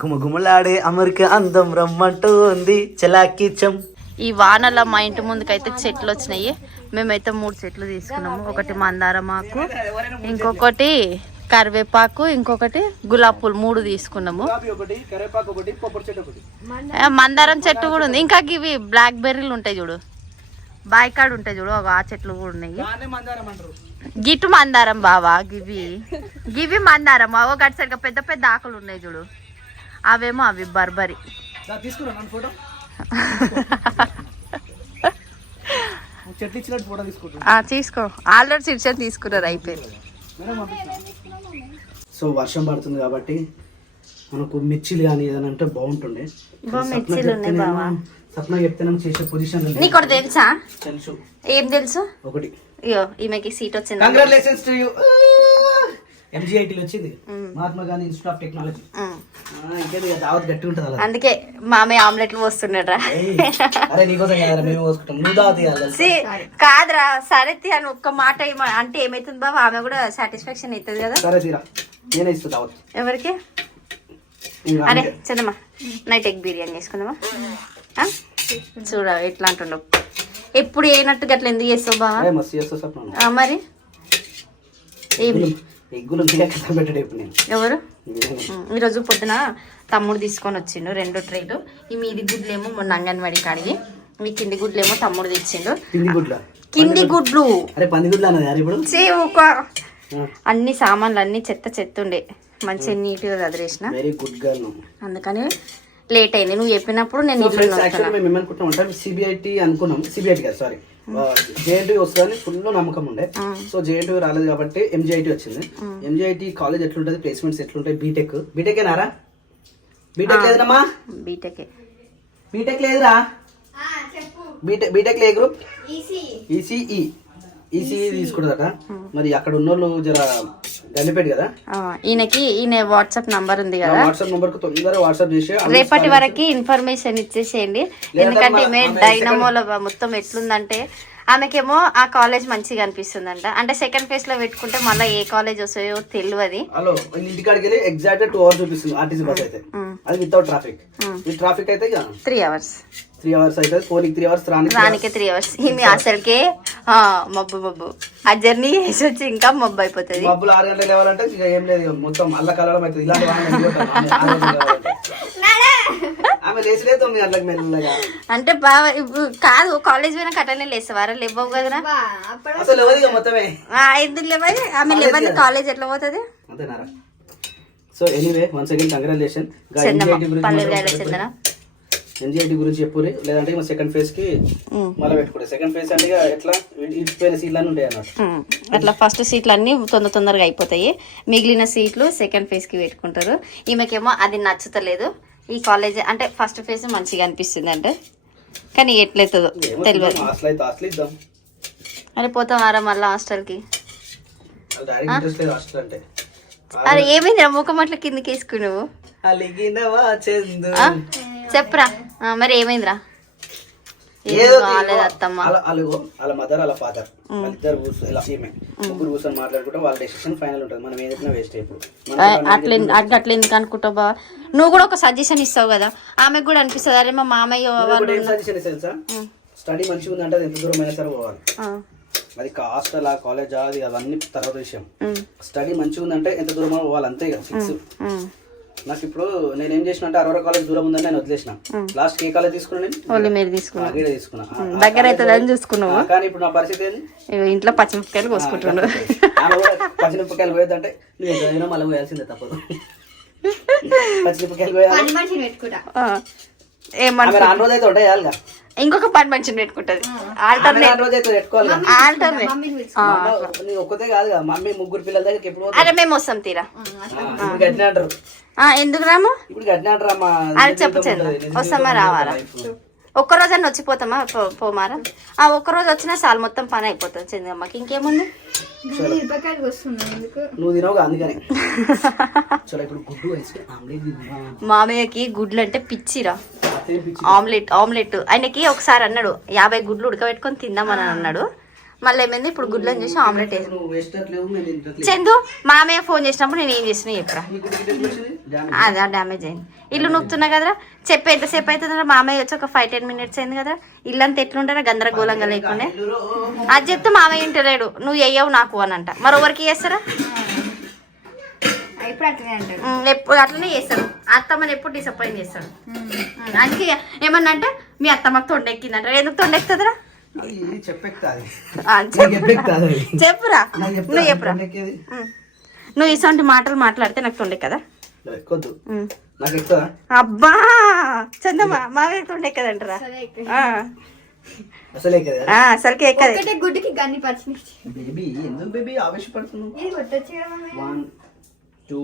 గుమగుమలాడే అమెరికా అందం రమ్మంటోంది చలాకిచం. ఈ వానల మా ఇంటి ముందుకైతే చెట్లు వచ్చినాయి. మేమైతే 3 చెట్లు తీసుకున్నాము. ఒకటి మందారం ఆకు, ఇంకొకటి కరివేపాకు, ఇంకొకటి గులాబీ పూలు 3 తీసుకున్నాము. మందారం చెట్టు కూడా ఉంది. ఇంకా ఇవి బ్లాక్ బెర్రీలు ఉంటాయి చూడు, బాయికాడు ఉంటాయి చూడు, ఆ చెట్లు కూడా ఉన్నాయి. గిట్టు మందారం బావా, గివి మందారం. ఒకటి సరిగ్గా పెద్ద పెద్ద ఆకులు ఉన్నాయి చూడు, అవేమో అవి బర్బరి. తీసుకో, ఆల్రెడీ చిరుచని తీసుకున్నారు, అయిపోయింది. సో వర్షం పడుతుంది కాబట్టి మనకు మిర్చిలు కానీ ఏదైనా అంటే బాగుంటుండే. సప్న చెప్తే చేసే పొజిషన్ నీకు ఒకటి తెలుసా? తెలుసు. ఏం తెలుసు? ఒకటి, అయ్యో ఈమెకి సీట్ వచ్చింది. Congratulations to you. MGIT లో వచ్చింది, Mahatma Gandhi institute of technology. ఇంకేది దావత్ గట్టి ఉంటుంది అలా. అందుకే మామయ్య ఆమ్లెట్లు పోస్తున్నాడు. అరే నీకోసం కాదురా, మేము పోసుకుంటాం, నువ్వు దావత్ ఇవ్వాలి. కాదురా, సరే అని ఒక్క మాట అంటే ఏమైతుంది బాబా, ఆమె కూడా సాటిస్ఫాక్షన్ అవుతుంది కదా. సరే తీరా, నేనే ఇస్తా దావత్. ఎవరికి? అరే చందమ్మా, నైట్ ఎగ్ బిర్యానీ చేసుకుందామా? చూడ ఎట్లా అంటున్నావు, ఎప్పుడు ఏనట్టుగా అట్లా ఎందుకు చేస్తావు బాగా? మరి ఎవరు? ఈరోజు పొద్దున తమ్ముడు తీసుకొని వచ్చిండు 2 ట్రేలు. ఈ మీది గుడ్లేమో మొన్న అంగన్వాడి కాడికి, మీ కింది గుడ్లేమో తమ్ముడు తెచ్చిండు. కింది గుడ్లు అన్ని సామాన్లు అన్ని చెత్త ఉండే, మంచిగా నీట్ గా చదివేసిన. అందుకని లేట్ అయింది. నువ్వు చెప్పినప్పుడు నేను CBIT అనుకున్నాం, CBIT కాదు సారీ, JNTU వస్తుందని ఫుల్ నమ్మకం ఉండే. సో JNTU రాలేదు కాబట్టి MGIT వచ్చింది. MGIT కాలేజ్ ఎట్లుంటది, ప్లేస్మెంట్స్ ఎట్లుంటాయి? బీటెక్ ఏనారా? బీటెక్ లేదమ్మా, బీటెక్ లేదురా. బీటెక్ లే గ్రూప్ ECE తీసుకుంటుందట. మరి అక్కడ ఉన్నోళ్ళు జర గండిపేట కదా. ఈయన వాట్సాప్ నంబర్ ఉంది కదా, వాట్సాప్ నంబర్ కు తొందరగా వాట్సాప్ చేసి రేపటి వరకు ఇన్ఫర్మేషన్ ఇచ్చేసేయండి. ఎందుకంటే ఈమె డైనమోలో మొత్తం ఎట్లుందంటే, ఆమెకేమో ఆ కాలేజ్ మంచిగా అనిపిస్తుందంట. అంటే సెకండ్ ఫేజ్ లో పెట్టుకుంటే మళ్ళీ ఏ కాలేజ్ వస్తాయో తెలియదు. హలో, ఇంటికాడికి వెళ్ళి ఎగ్జాక్ట్ 2 hours చూపిస్తుంది ఆర్టీసీ బస్ అయితే. అది వితౌట్ ట్రాఫిక్. ఈ ట్రాఫిక్ అయితే 3 hours అయితే పోనీకి 3 hours, రానికి 3 hours. ఈమె అసలుకే మబ్బు ఆ జర్నీ వేసి వచ్చి ఇంకా మబ్బు అయిపోతుంది. మబ్బులు 6 గంటలు లేవాలంటే ఏం లేదు, మొత్తం అల్ల కలవడం అవుతుంది. ఇలాంటి ఆమె లేచలేదు 9 గంటలకు మెల్లగా. అంటే బాగా ఇప్పుడు కాదు, కాలేజ్ పోయినా కట్టనే లేస్తావారా? లేవవు కదరా అసలు లేవదు మొత్తమే. ఎందుకు లేవాలి? ఆమె లేవదు, కాలేజ్ ఎట్లా పోతుంది? అంతేనారా? So anyway once again congratulation. MGIT గురించి చెప్పురి, లేదంటే సెకండ్ ఫేజ్ కి మళ్ళీ పెట్టుకోండి. సెకండ్ ఫేజ్ అంటే ఎట్లా ఇచ్చిపోయిన సీట్లు అన్నీ ఉంటాయి అన్నట్టు. అట్లా ఫస్ట్ సీట్లు అన్ని తొందరగా అయిపోతాయి, మిగిలిన సీట్లు సెకండ్ ఫేజ్ కి పెట్టుకుంటారు. ఈమెకేమో అది నచ్చుతలేదు. ఈ కాలేజ్ అంటే ఫస్ట్ ఫేజ్ మంచిగా అనిపిస్తుంది అంటే, కానీ ఎట్లయితుందో తెలియదు. అరే పోతామారా మళ్ళీ హాస్టల్కి? అరే ఏమైంది ముఖం అట్లా కిందకి వేసుకున్నావు? చెప్పరా మరి ఏమైందిరా? వాళ్ళ మదర్ వాళ్ళ ఫాదర్ ఇద్దరు ముగ్గురు కూర్చొని మాట్లాడుకుంటే వాళ్ళ డెసిషన్ ఫైనల్ ఉంటుంది. మనం ఏదైనా వేస్ట్ అయిపోతుంది. అట్లా ఎందుకు అనుకుంటావు బా? నువ్వు కూడా ఒక సజెషన్ ఇస్తావు కదా, ఆమెకు కూడా అనిపిస్తుంది అరే మా మామయ్య సజెషన్ తెలుసా? స్టడీ మంచిగా ఉందంటే అది ఎంత దూరం అయినా సరే పోవాలి. అది హాస్టల్ కాలేజ్ అది అవన్నీ తర్వాత విషయం. స్టడీ మంచిగా ఉందంటే ఎంత దూరం పోవాలి అంతే కదా, ఫిక్స్. నాకు ఇప్పుడు నేను ఏం చేసిన అంటే అరోరా కాలేజ్ దూరం ఉందని నేను వదిలేసిన. లాస్ట్ ఏ కాలేజ్ తీసుకున్నా? నేను తీసుకున్నా దగ్గర అవుతుంది అని చూసుకున్నావు. కానీ ఇప్పుడు నా పరిస్థితి ఏంది? ఇంట్లో పచ్చిమిరపకాయలు కోసుకుంటున్నాను. పచ్చిమిరపకాయలు పోయేదంటే నేను మళ్ళీ పోయాల్సిందే, తప్పదు. పచ్చిమిరపకాయలు పోయాలి. రోజు అయితే ఉంటాయి, ఇంకొక పని మంచిని పెట్టుకుంటది. ఒక్కతే కాదు కదా, మమ్మీ ముగ్గురు పిల్లల దగ్గరికి ఎప్పుడు? అరే మేము వస్తాం తీరా. అంటారు ఎందుకు రాము? ఇప్పుడు గట్టిన అంటారమ్మా. అది చెప్పు చంద్ర, వస్తామా రావాలా? ఒక్కరోజు వచ్చిపోతామా పోమారా? ఒక్కరోజు వచ్చినా చాలు, మొత్తం పని అయిపోతుంది చంద్రమ్మకి. ఇంకేముంది? నువ్వు తినవుగా అందుకని. మామయ్యకి గుడ్లు అంటే పిచ్చిరా. ఆమ్లెట్ ఆయనకి ఒకసారి అన్నాడు 50 గుడ్లు ఉడకబెట్టుకొని తిందామని అన్నాడు. మళ్ళీ ఏమైంది ఇప్పుడు గుడ్లను చేసి ఆమ్లెట్ వేసి నువ్వు వేసేటట్లేవు, మేము తింటట్లేవు. చందు మామయ్య ఫోన్ చేసినప్పుడు నేను ఏం చేసినా చెప్పరా నీకు టికెట్ ఎట్లా వచ్చింది? డ్యామేజ్. అదా డ్యామేజ్ అయింది. ఇల్లు నొక్కుతున్నా కదరా, చెప్పి ఎంతసేపు అవుతుందా, మామయ్య వచ్చి ఒక 5-10 minutes అయింది కదా. ఇల్లంతా ఎట్లుంటారా గందరగోళంగా లేకుండా. అది చెప్తే మామయ్య ఇంటలేడు, నువ్వు వెయ్యవు నాకు అని అంట. మరి ఎవరికి చేస్తారా? ఎప్పుడు అట్లనే చేస్తాడు. అత్తమ్మని ఎప్పుడు డిసప్పాయింట్ చేస్తాడు. అందుకే ఏమన్నా అంటే మీ అత్తమ్మకి తొండెక్కిందంట. ఎందుకు తొండెక్కుతుందిరా? అది చెప్పెక్తాది. ఆ, చెప్పు. చెప్పెక్తాది అది. చెప్పురా, నాకు చెప్తా, నువ్వు చెప్పురా. ఎక్కేది. నువ్వు ఇటువంటి మాటలు మాట్లాడితే నాకు తొండెక్కదా? ఎక్కొద్దు. నాకు ఎక్కువ. అబ్బా చందమ్మా మామయ్య తొండెక్కదంటరా? అసలు ఎక్కదా? అసలుకి ఎక్కదు. గుడ్డుకి గన్ని పర్సెంట్ బేబీ ఎందుకు బేబీ ఆవేశపడుతున్నావు? ఇది కొట్టొచ్చు కదా మమ్మీ. 1 2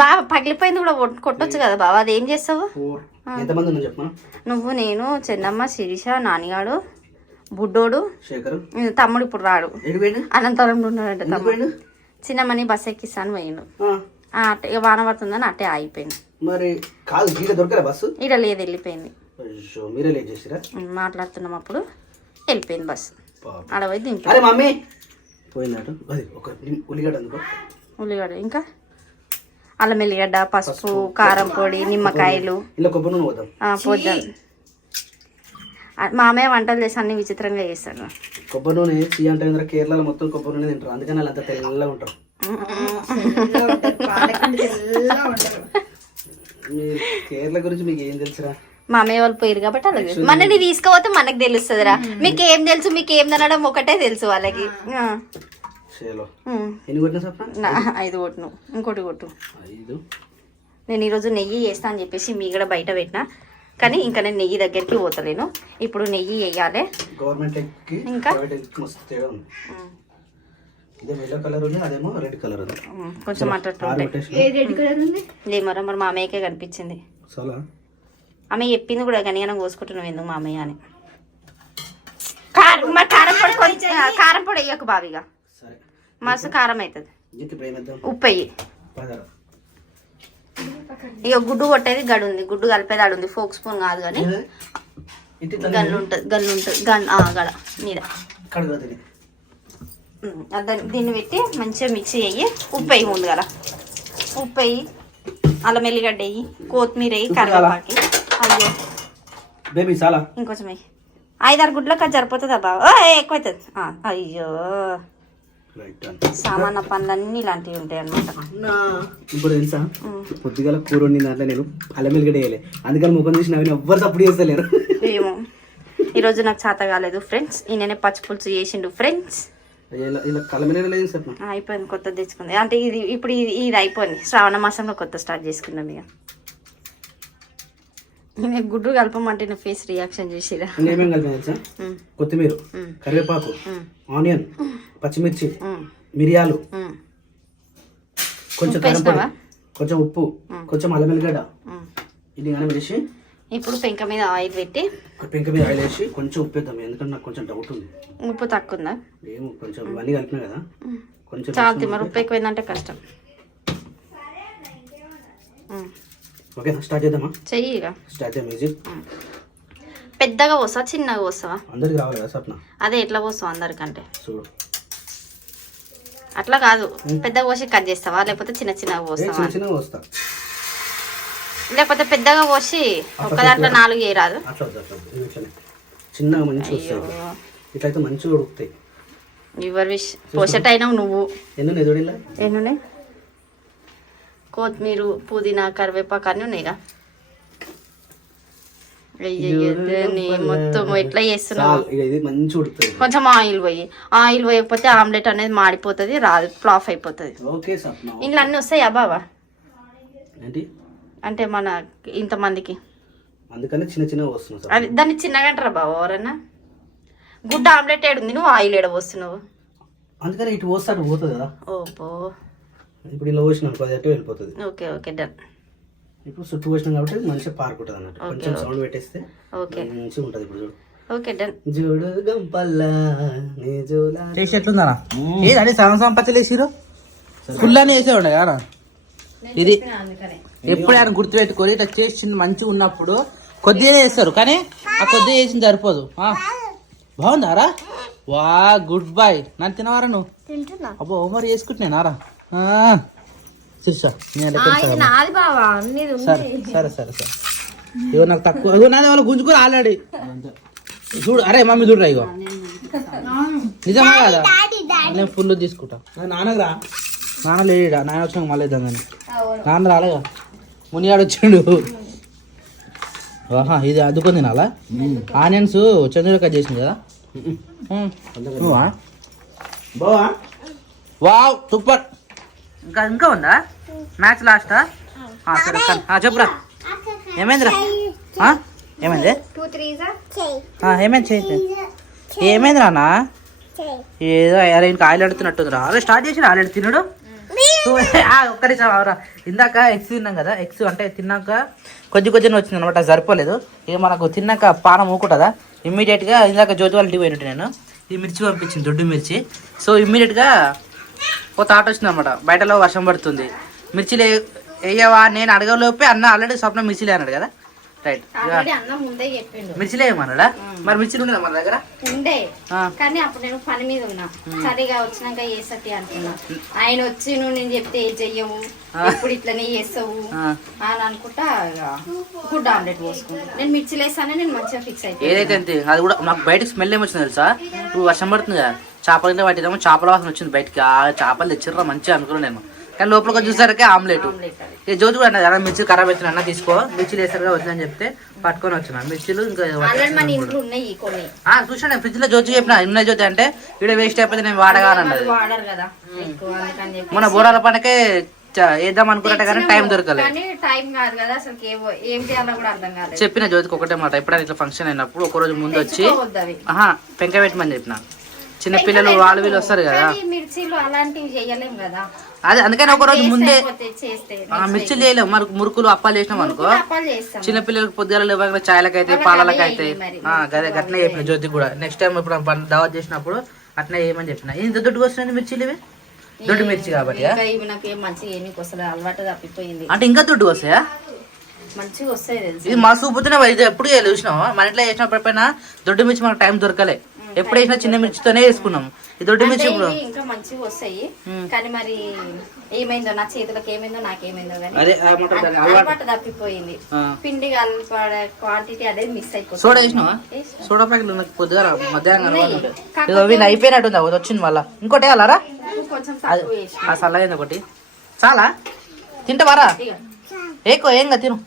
బాగా పగిలిపోయింది కూడా కొట్టొచ్చు కదా బావ. అది ఏం చేస్తావు? 4 ఎంతమంది ఉన్నారు చెప్పమా? నువ్వు, నేను, చెన్నమ్మ, శిరీష, నానిగాడు, బుడ్డోడు, శేఖర్ తమ్ముడు ఇప్పుడు రాడు, ఎడిపోయిండు? అనంతరంలో ఉన్నాడంట ఎందుకు తమ్ముడు. పోయిండు? చిన్నమ్మని బస్ ఎక్కిస్తాను పోయిండు. ఆ, అట్టే వాన పడుతుందని అట్టే ఆగిపోయింది. మరి కాదు గీడ దొరకరా బస్సు? ఈడ లేదు, వెళ్ళిపోయింది. అయ్యో, మీరే లేట్ చేసిరా? మాట్లాడుతున్నాం అప్పుడు వెళ్ళిపోయింది బస్సు. పాపం. ఆడ పోయి దింపి అరే మమ్మీ పోయిందట. అది ఒక ఉల్లిగడ్డ అందుకో. ఉల్లిగడ్డ, ఇంకా అల్లం ఎల్లిగడ్డ, పసుపు, కారం పొడి, నిమ్మకాయలు. ఇలా కొబ్బరి నూనె పోద్దాం. పోద్దాం. మామయ్య వంటలు చేసి అన్ని విచిత్రంగా చేస్తాడు. కొబ్బరి నూనె చీ అంటే కేరళలో మొత్తం కొబ్బరి నూనె తింటారు, అందుకని వాళ్ళు అంతా తెల్లగా ఉంటారు. మీరు కేరళ గురించి మీకు ఏం తెలుసురా? మామయ్య వాళ్ళు పోయారు కాబట్టి అలా తెలుసు. మనని తీసుకుపోతే మనకు తెలుస్తుందిరా. మీకు ఏం తెలుసు, మీకు ఏం తినడం ఒకటే తెలుసు వాళ్ళకి. చేలో ఎన్ని కొట్టినా సప్న? 5 కొట్టును, ఇంకోటి కొట్టు. 5. నేను ఈరోజు నెయ్యి వేస్తా అని చెప్పేసి మీ కూడా బయట పెట్టినా, కానీ ఇంకా నేను నెయ్యి దగ్గరికి పోతలేను. ఇప్పుడు నెయ్యి వేయాలి. గవర్నమెంట్ ఎగ్కి ఇంకా ప్రైవేట్ ఎగ్కి మస్తు తేడా ఉంది. ఇదే ఎల్లో కలర్ ఉంది, అదేమో రెడ్ కలర్ ఉంది. కొంచెం అట్లా ఉంటాయి. ఏ రెడ్ కలర్ ఉంది? లేమరా మరి మామయ్యకే కనిపించింది. చాలా ఆమె చెప్పింది కూడా గనిగానం కోసుకుంటున్నావు ఎందుకు మామయ్య అని. మరి కారం పొడి కొంచెం, కారం పొడి వేయకు బావిగా, సరే. మస్తు కారం అవుతుంది. ఇంటికి ప్రేమ ఇద్దాం. ఉప్పు వేయి. ఇక గుడ్డు కొట్టేది గడు ఉంది, గుడ్డు కలిపేది ఆడు ఉంది. ఫోక్ స్పూన్ కాదు కానీ గల్లు ఉంటుంది, గల్లు ఉంటుంది, గడ మీద కడగదు. దీన్ని పెట్టి మంచిగా మిక్సీ వేయి. ఉప్పు వేయి ముందు గల, ఉప్పు వేయి, అల్లం ఎల్లిగడ్డ వేయి, కొత్తిమీర వేయి, కరివేపాకి. అయ్యో బేబీ చాలా ఇంకొంచెం వేయి. 5-6 గుడ్లకు అది సరిపోతుందా బాబా? ఎక్కువ అవుతుంది. అయ్యో సామాన్య పనులన్నీ ఇలాంటివి ఉంటాయి అన్నమాట. ఇప్పుడు తెలుసా, పొద్దుగాల కూర వండిన దాంట్లో నేను అల్లం ఎల్లిగడ్డ వేయలే, అందుకని ముఖం చూసి నవ్వి ఎవ్వరు సప్పుడు చేస్తలేరు. ఏమో ఈరోజు నాకు చేత కాలేదు ఫ్రెండ్స్. ఈయననే పచ్చిపులుసు చేసిండు ఫ్రెండ్స్. ఇలా కలమిన లేదు సార్. అయిపోయింది, కొత్తది తెచ్చుకుంది. అంటే ఇప్పుడు ఇది అయిపోయింది. శ్రావణ మాసంలో కొత్త స్టార్ట్ చేసుకున్నాం ఇక. నేను గుడ్డు కలపమంటే నా ఫేస్ రియాక్షన్ చేసిరా. ఇంకేమేమి కలిపి తెలుసా? కొత్తిమీర, కరివేపాకు, ఆనియన్, పచ్చిమిర్చి, మిరియాలు, కొంచెం కారం, కొంచెం ఉప్పు, కొంచెం అల్లం ఎల్లిగడ్డ, ఇది కానీ వేసి ఇప్పుడు పెంక మీద ఆయిల్ పెట్టి, పెంక మీద ఆయిల్ వేసి కొంచెం ఉప్పు వేద్దాం. ఎందుకంటే నాకు కొంచెం డౌట్ ఉంది. ఉప్పు తక్కువ ఉందా? ఏమో కొంచెం ఇవన్నీ కలిపినా కదా కొంచెం చాలా. మరి ఉప్పు ఎక్కువైందంటే కష్టం. ఓకే స్టార్ట్ చేద్దామా? చెయ్యి ఇక స్టార్ట్ చేద్దాం. మ్యూజిక్. పెద్దగా పోస్తావా చిన్నగా పోస్తావా? అందరికి రావాలి కదా స్వప్న. అదే ఎట్లా పోస్తావు అందరికంటే? చూడు అట్లా కాదు, పెద్దగా పోసి కట్ చేస్తావా లేకపోతే చిన్నగా పోస్తావా? చిన్నగా వస్తా, లేకపోతే పెద్దగా పోసి ఒక దాంట్లో 4 వేయరాదు? అట్లా ఇట్లనే చిన్నగా మంచిగా వస్తాయి. ఇట్లయితే మంచిగా ఉడుకుతాయి. Your wish. పోషట్ అయినావు నువ్వు. ఎన్ని ఎదుడిలా ఎన్నున్నాయి? కొత్తిమీర, పుదీనా, కరివేపాకు అన్నీ ఉన్నాయిగా. మొత్తం ఎట్లా చేస్తున్నావు? ఇది మంచిగా ఉడుకుతుంది. కొంచెం ఆయిల్ పోయి, ఆయిల్ పోయకపోతే ఆమ్లెట్ అనేది మాడిపోతుంది, రాదు, ఫ్లాప్ అయిపోతుంది. ఓకే స్వప్న. ఇంట్లో అన్నీ వస్తాయా బావా? ఏంటి అంటే మన ఇంతమందికి అందుకని చిన్నగా వస్తున్నావు. అది దాన్ని చిన్నగా అంటారా బావ ఎవరన్నా? గుడ్డ ఆమ్లెట్ ఏడుంది, నువ్వు ఆయిల్ ఏడ పోస్తున్నావు? అందుకని ఇటు పోస్తే అటు పోతుంది కదా. ఓపో, ఇప్పుడు ఇలా పోసిన 10 అటు వెళ్ళిపోతుంది. Okay okay done. ఇప్పుడు చుట్టూ పోసినాం కాబట్టి మంచిగా పారుకుంటుంది అన్నట్టు. కొంచెం సౌండ్ పెట్టేస్తే ఓకే మంచిగా ఉంటుంది. ఇప్పుడు చూడు. Okay done. చూడు గంపల్లా నీ జోలా టేస్ట్ ఎట్లుందా? ఏదండి సగం పచ్చలు వేసిరు, ఫుల్ అని వేసే ఉండే కదా. ఇది ఎప్పుడు ఆయన గుర్తుపెట్టుకొని ఇట్లా చేసి మంచిగా ఉన్నప్పుడు కొద్దిగానే వేస్తారు, కానీ ఆ కొద్దిగా వేసింది సరిపోదు. బాగుందారా? వా గుడ్ బాయ్. నన్ను తినవారా నువ్వు? తింటున్నా. అబ్బో హోంవర్క్ చేసుకుంటున్నారా? శిరీష నాది బావా సరే సరే సరే సరే. ఇగో నాకు తక్కువ, ఇగో నాది వాళ్ళు గుంజుకొని ఆల్రెడీ చూడు. అరే మమ్మీ చూడరా, ఇగో నిజమా కదా? నేను ఫుల్ తీసుకుంటా. నాన్నరా, నాన్న లేడా? నాన్న వచ్చినాక మళ్ళీ ఇద్దాం కానీ. నాన్న రాలేగా, మునియాడు వచ్చిండు. ఆహా, ఇది అద్దుకొని తినాలా? ఆనియన్స్ చంద్రుడు కట్ చేసింది కదా. బావా వావ్ సూపర్. ఇంకా ఇంకా ఉందా మ్యాచ్ లాస్టా? సరే చెప్పురా. ఏమైందిరా? ఏమైంది? 2 3 ఏమైంది చేయి? ఏమైంది నాన్న? ఏదో అరే ఇంకా ఆయిల్ అడుతున్నట్టుందిరా. అరే స్టార్ట్ చేసి ఆల్రెడీ తినడు. ఒక్కరి అవరా. ఇందాక ఎగ్స్ తిన్నాం కదా, ఎగ్స్ అంటే తిన్నాక కొంచెం వచ్చింది అనమాట, సరిపోలేదు. ఇక మనకు తిన్నాక పానం ఊకుంటుందా, ఇమ్మీడియట్గా ఇందాక జ్యోతి వాళ్ళ ఇంటికి పోయినట్టు నేను ఈ మిర్చి పంపించింది, దొడ్డు మిర్చి. సో ఇమ్మీడియట్గా ఒక థాట్ వచ్చింది అనమాట, బయటలో వర్షం పడుతుంది, మిర్చిలు వేయవా నేను అడగలోపే అన్న ఆల్రెడీ స్వప్న మిర్చిలే అన్నాడు కదా. రైట్, అన్న ముందే చెప్పిండు మిర్చిలే ఏమన్నాడా? మరి మిర్చిలు ఉండదా మన దగ్గర? ఉండే, కానీ అప్పుడు నేను పని మీద ఉన్నా, సరిగా వచ్చినాక చేసతి అనుకున్నా. ఆయన వచ్చి నువ్వు నేను చెప్తే ఏం చెయ్యవు, ఎప్పుడు ఇట్లనే చేస్తావు అని అనుకుంటా గుడ్ ఆమ్లెట్ పోసుకున్నా. నేను మిర్చిలు వేస్తానే నేను మంచిగా ఫిక్స్ అయిపోయి. ఏదైతే అంతే, అది కూడా నాకు బయటకు స్మెల్ ఏమొచ్చింది తెలుసా? ఇప్పుడు వర్షం పడుతుంది కదా, చేపల కింద పట్టిదేమో చేపల వాసన వచ్చింది బయటకి. ఆ చేపలు తెచ్చిర్రా మంచిగా అనుకున్నాను నేను, కానీ లోపలికి చూసారకే ఆమ్లెట్. ఇక జ్యోతి కూడా అన్నది, మిర్చి ఖరాబ్ అవుతుంది అన్న తీసుకో, మిర్చిలు వేసారుగా వచ్చిందని చెప్తే పట్టుకొని వచ్చిన మిర్చిలు. ఇంకా చూసాను ఫ్రిడ్జ్ లో జ్యోతి చెప్పిన ఉన్నాయి జ్యోతి అంటే ఇక్కడ వేస్ట్ అయిపోతే నేను వాడగా అన్నది. మన బోరాల పండకే వేద్దాం అనుకున్నట్టే కానీ టైం దొరకలేదు. చెప్పిన జ్యోతికి ఒకటే మాట, ఎప్పుడైనా ఇట్లా ఫంక్షన్ అయినప్పుడు ఒక రోజు ముందు వచ్చి పెంక పెట్టమని చెప్పిన. చిన్నపిల్లలు వాళ్ళు వీళ్ళు వస్తారు కదా, మిర్చిలు అలాంటివి చేయలేము కదా, అదే అందుకని ఒక రోజు ముందే మిర్చిలు చేయలేము. మరి మురుకులు అప్పాలు చేసినాం అనుకో, చిన్నపిల్లలకు పొద్దుగాల లేవగా చాయలకైతే పాలకైతే గదే గట్నే చెప్పిన జ్యోతి కూడా. నెక్స్ట్ టైం ఇప్పుడు దావత్ చేసినప్పుడు అట్నే ఏమని చెప్పిన. ఇంత దొడ్డుకు వస్తున్నాయి మిర్చిలు, ఇవి దొడ్డు మిర్చి కాబట్టి అలవాటు తప్పిపోయింది. అంటే ఇంకా దొడ్డు వస్తాయా? మంచిగా వస్తాయి. ఇది మా సూపుతూనే ఇది ఎప్పుడు చూసినావా? మన ఇంట్లో చేసినప్పుడు పైన దొడ్డు మిర్చి మనకు టైం దొరకలే, ఎప్పుడు వేసినా చిన్న మిర్చితోనే వేసుకున్నాం. ఈ దొడ్డు మిర్చి ఇంకా మంచిగా వస్తాయి, కానీ మరి ఏమైందో నా చేతులకు ఏమైందో నాకేమైందో కానీ అలవాటు తప్పిపోయింది. పిండి కలపడ క్వాంటిటీ అదే మిస్ అయిపోతుంది. సోడా వేసినావా? సోడా ప్యాకెట్లు నాకు పొద్దుగా మధ్యాహ్నం అయిపోయినట్టుంది, అది వచ్చింది మళ్ళా. ఇంకోటి వేయాలరా? కొంచెం చల్లగా ఒకటి చాలా తింటావారా? ఏకో ఏంగా తిను.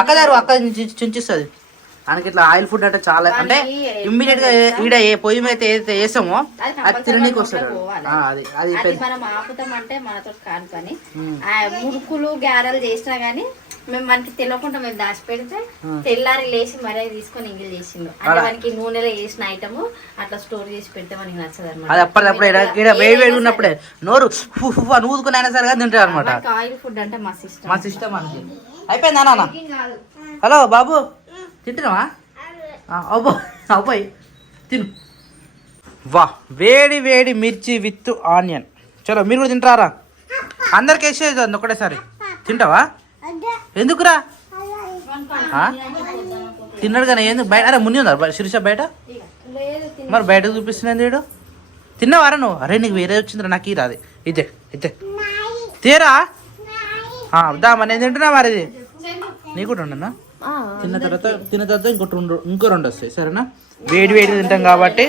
అక్కదారు అక్క చించిస్తుంది. మనకి ఇట్లా ఆయిల్ ఫుడ్ అంటే చాలా, అంటే ఇమ్మీడియట్ గా ఈడ పొయ్యి మీద ఏదైతే వేసామో అది తినడానికి వస్తుంది. అది మనం ఆపుతామంటే మనతో కాదు పని. మురుకులు గారెలు చేసినా గానీ మేము మనకి తెలియకుండా మేము దాచి పెడితే తెల్లారి లేచి మరీ తీసుకొని ఇంగిల్ చేసిండు. అంటే మనకి నూనెలో వేసిన ఐటమ్ అట్లా స్టోర్ చేసి పెడితే మనకి నచ్చదు అనమాట. అది అప్పటికప్పుడు వేడి వేడి ఉన్నప్పుడే నోరు ఊదుకుని అయినా సరే తింటారు అనమాట. ఆయిల్ ఫుడ్ అంటే మా సిస్టమ్ మనకి అయిపోయిందా నాన్న? హలో బాబు తింటున్నావా? అబ్బో అబ్బాయి తిను. వా వేడి వేడి మిర్చి విత్ ఆనియన్. చలో మీరు కూడా తింటారా? అందరికి వేసేది ఒకటేసారి. తింటావా? ఎందుకురా? తిన్నాడు కానీ ఎందుకు బయట? అరే ముని ఉందా శిరీష బయట? మరి బయట చూపిస్తున్నాను వీడు. తిన్నావారా నువ్వు? అరే నీకు వేరే వచ్చిందిరా, నాకు రాదు. ఇదే ఇదే తీరా దా నేను తింటున్నా. మరి ఇది నీకు కూడా ఉండన్నా? తిన్న తర్వాత ఇంకో రెండు వస్తాయి సరేనా? వేడి వేడి తింటాం కాబట్టి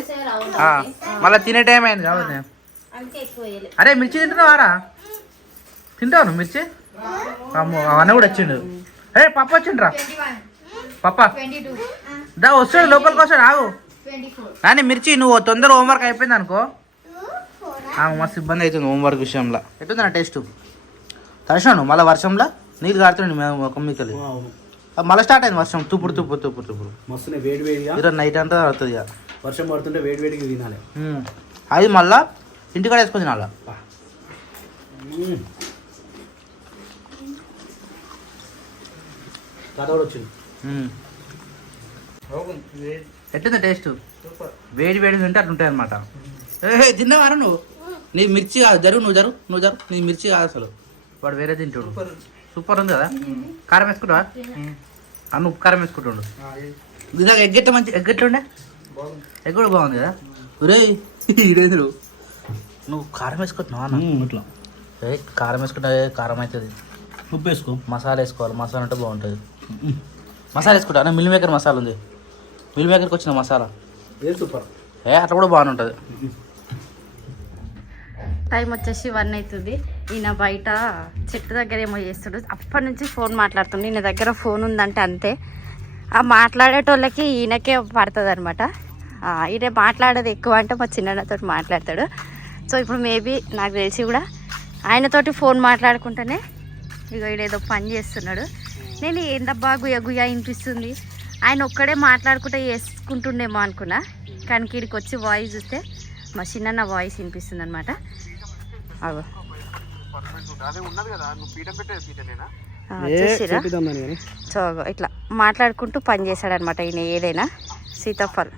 మళ్ళీ తినే టైం అయింది కాబట్టి. అరే మిర్చి తింటున్నావారా? తింటావు నువ్వు మిర్చి? అమ్మో అవన్న కూడా వచ్చిండు. అరే పప్ప వచ్చిండ్రా, పప్ప దా వస్తాడు లోపలికి వస్తాడు. ఆగు కానీ మిర్చి నువ్వు తొందర హోంవర్క్ అయిపోయింది అనుకో, మస్తు ఇబ్బంది అవుతుంది హోంవర్క్ విషయంలో. ఎట్టుంది నా టేస్ట్? తడిసినాను మళ్ళీ వర్షంలో నీళ్ళు కాడుతున్నాడు కొమ్మికలు. మళ్ళీ స్టార్ట్ అయింది వర్షం, తుప్పుడు తుప్పుడు తుప్పుడు తుప్పుడు మస్తు వేడి వేడిగా. ఈరోజు నైట్ అంతా పడుతుంది ఇక వర్షం పడుతుంటే వేడి వేడిగా తినాలి. అది మళ్ళా ఇంటికాడ వేసుకొని తినాలి. ఎట్లుంది టేస్ట్? వేడి వేడి తింటే అట్లా ఉంటాయి అనమాట. తిన్నావారా నువ్వు? నీ మిర్చి కాదు, జరుగు నువ్వు జరుగు నువ్వు జరుగు. నీ మిర్చి కాదు అసలు, వాడు వేరే తింటాడు. సూపర్ ఉంది కదా? కారం వేసుకుంటావా? నువ్వు కారం వేసుకుంటుండు. ఇదాక ఎగ్గెట్ట మంచి ఎగ్గెట్లుండే ఎగ్ కూడా బాగుంది కదా? ఒరే ఈడేంద్రు నువ్వు కారం వేసుకుంటున్నావా అన్న? ఇట్లా ఏ కారం వేసుకుంటే కారం అవుతుంది. ఉప్పు వేసుకో. మసాలా వేసుకోవాలి, మసాలా అంటే బాగుంటుంది. మసాలా వేసుకుంటా అన్న, మిల్ మేకర్ మసాలా ఉంది, మిల్ మేకర్కి వచ్చిన మసాలా సూపర్. అట్లా కూడా బాగానే ఉంటుంది. టైం వచ్చేసి 1 అవుతుంది. ఈయన బయట చెట్టు దగ్గర ఏమో చేస్తాడు. అప్పటి నుంచి ఫోన్ మాట్లాడుతుండే. ఈయన దగ్గర ఫోన్ ఉందంటే అంతే, ఆ మాట్లాడేటోళ్ళకి ఈయనకే పడుతుంది అనమాట. ఈయన మాట్లాడేది ఎక్కువ అంటే మా చిన్నతో మాట్లాడతాడు. సో ఇప్పుడు మేబీ నాకు తెలిసి కూడా ఆయనతోటి ఫోన్ మాట్లాడుకుంటేనే ఇక ఈడేదో పని చేస్తున్నాడు. నేను ఏందబ్బా గుయ్య గుయ్య వినిపిస్తుంది, ఆయన ఒక్కడే మాట్లాడుకుంటే చేసుకుంటుండేమో అనుకున్నా. కానీ ఈడికి వచ్చి వాయిస్ చూస్తే మా చిన్న వాయిస్ వినిపిస్తుంది అనమాట. అగో చూసిరా. సో ఇట్లా మాట్లాడుకుంటూ పని చేశాడనమాట ఈయన. ఏదైనా సీతాఫల్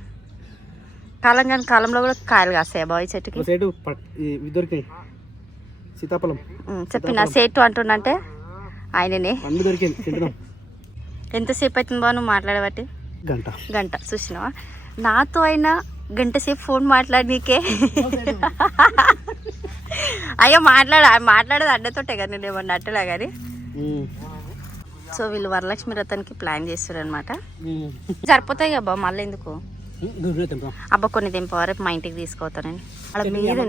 కాలం కానీ కాలంలో కూడా కాయలు కాస్తాయి బాయ్ చెట్టుకి. సీతాఫలం చెప్పిన సేటు అంటుండంటే ఆయననే. ఎంతసేపు అవుతుంది బా నువ్వు మాట్లాడబట్టి? గంట. చూసినావా, నాతో అయినా గంట సేపు ఫోన్ మాట్లాడనీకే. అయ్యో మాట్లాడేది అడ్డతోటే కదా, నేను ఏమన్నా అట్టలే కానీ. సో వీళ్ళు వరలక్ష్మి వ్రతానికి ప్లాన్ చేస్తారు అనమాట. సరిపోతాయి కదా మళ్ళీ ఎందుకు అబ్బా, కొన్ని తెంపవా రేపు మా ఇంటికి తీసుకుపోతానని. అక్కడ మీద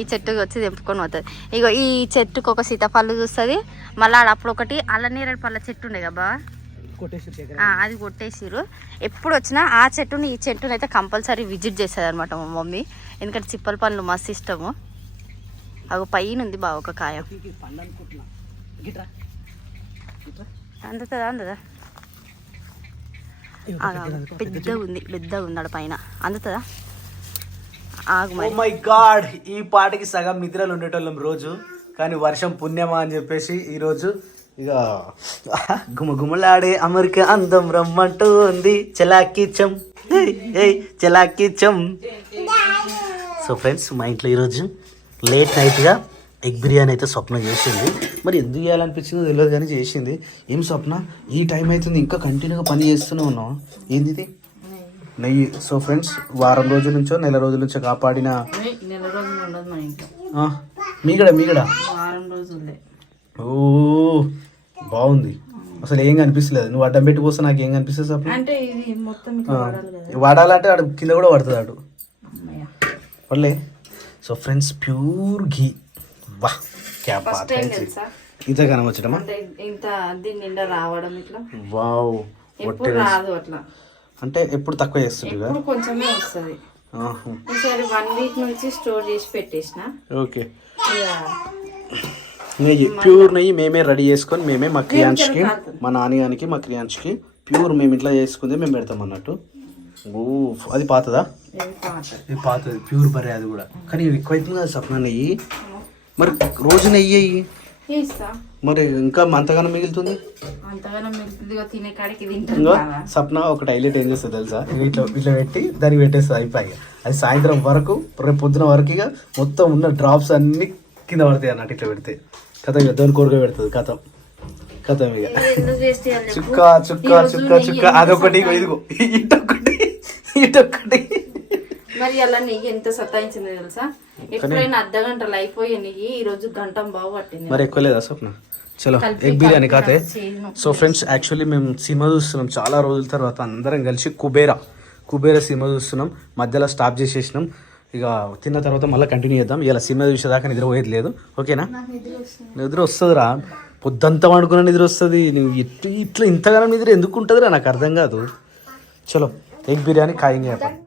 ఈ చెట్టుకి వచ్చి తెంపుకొని పోతుంది. ఇగో ఈ చెట్టుకు ఒక సీతాఫలం చూస్తుంది. మళ్ళీ ఆడ అప్పుడు ఒకటి అల్లనేరేడు పళ్ళ చెట్టు ఉండే కదా, అది కొట్టేసిరు. ఎప్పుడు వచ్చినా ఆ చెట్టుని ఈ చెట్టుని అయితే కంపల్సరీ విజిట్ చేస్తుంది అనమాట మా మమ్మీ. ఎందుకంటే చిప్పల పండ్లు మస్తు ఇష్టము. అవి పైన ఉంది బాగా ఒక కాయ. అందుతుందా పెద్దగా ఉంది ఆడ పైన. అందుతుందా? మై గాడ్, ఈ పాటకి సగం నిద్రలు ఉండేటోళ్ళం రోజు. కానీ వర్షం పుణ్యమా అని చెప్పేసి ఈరోజు ఇక గుమగుమలాడే అమెరికా అందం రమ్మంటూ ఉంది. చలాకిచం చలాకిచం. సో ఫ్రెండ్స్, మా ఇంట్లో ఈరోజు లేట్ నైట్గా ఎగ్ బిర్యానీ అయితే స్వప్న చేసింది. మరి ఎందుకు చేయాలనిపించిందో తెలియదు కానీ చేసింది. ఏం స్వప్న, ఈ టైం అవుతుంది ఇంకా కంటిన్యూగా పని చేస్తూనే ఉన్నాం, ఏంది ఇది? నెయ్యి. సో ఫ్రెండ్స్, వారం రోజుల నుంచో నెల రోజుల నుంచో కాపాడిన మీగడ ఓ బాగుంది. అసలు ఏం కనిపిస్తలేదు. నువ్వు అడ్డం పెట్టి పోస్తే నాకు ఏం కనిపిస్తుంది స్వప్న? వాడాలంటే ఆడు కింద కూడా పడుతుంది ఆడు పడలే. సో ఫ్రెండ్స్, ప్యూర్ ఘీ. వా క్యా బాత్ హై. ఇంత కనం వచ్చడమా? ఇంత దీని నిండా రావడం ఇట్లా. వావ్, ఎప్పుడు రాదు అట్లా. అంటే ఎప్పుడు తక్కువ చేస్తుంటా? కొంచెమే వస్తుంది. ఈసారి 1 వీక్ నుంచి స్టోర్ చేసి పెట్టేసిన. ఓకే. నెయ్యి, ప్యూర్ నెయ్యి మేమే రెడీ చేసుకొని మేమే మా క్రియాన్స్కి, మా నాన్నగానికి, మా క్రియాన్స్కి ప్యూర్ మేము ఇంట్లో చేసుకుందే మేము పెడతాం అన్నట్టు. ఓ అది పాతదా? ఇది పాతది, ప్యూర్ బరే అది కూడా. కానీ ఎక్కువ అవుతుంది కదా సప్న నెయ్యి. మరి రోజు నెయ్యి అయ్యి మరి ఇంకా అంతగానో మిగులుతుంది. ఇంకా సప్న ఒకటి హైలైట్ ఏం చేస్తుంది తెలుసా? ఇట్లా ఇట్లా పెట్టి దానికి పెట్టేస్తుంది, అయిపోయి అది సాయంత్రం వరకు రేపు పొద్దున వరకు ఇక మొత్తం ఉన్న డ్రాప్స్ అన్ని కింద పడతాయి అన్నట్టు. ఇట్లా పెడితే కథం ఇక దాని కోరిక పెడుతుంది. కథం ఇక చుక్క చుక్క చుక్క చుక్క అదొకటి, ఇదిగో ఇటొక్కటి. మరి అలా నెయ్యి ఎంత సతాయించిందో తెలుసా? ఎప్పుడైనా అర్ధగంటలు అయిపోయి నెయ్యి, ఈ రోజు గంట బాగా పట్టింది. మరి ఎక్కువ లేదా స్వప్న? చలో ఎగ్ బిర్యానీ కాతే. సో ఫ్రెండ్స్, యాక్చువల్లీ మేము సినిమా చూస్తున్నాం చాలా రోజుల తర్వాత అందరం కలిసి. కుబేరా సినిమా చూస్తున్నాం. మధ్యలో స్టాప్ చేసేసినాం. ఇక తిన్న తర్వాత మళ్ళీ కంటిన్యూ చేద్దాం. ఇలా సినిమా చూసేదాకా నిద్ర పోయేది లేదు. ఓకేనా? నిద్ర వస్తుందిరా, పొద్దంతా వండుకున్న నిద్ర వస్తుంది. ఇట్లా ఇంతగానో నిద్ర ఎందుకు ఉంటుందిరా నాకు అర్థం కాదు. చలో ఎగ్ బిర్యానీ ఖాయంగా చెప్పండి.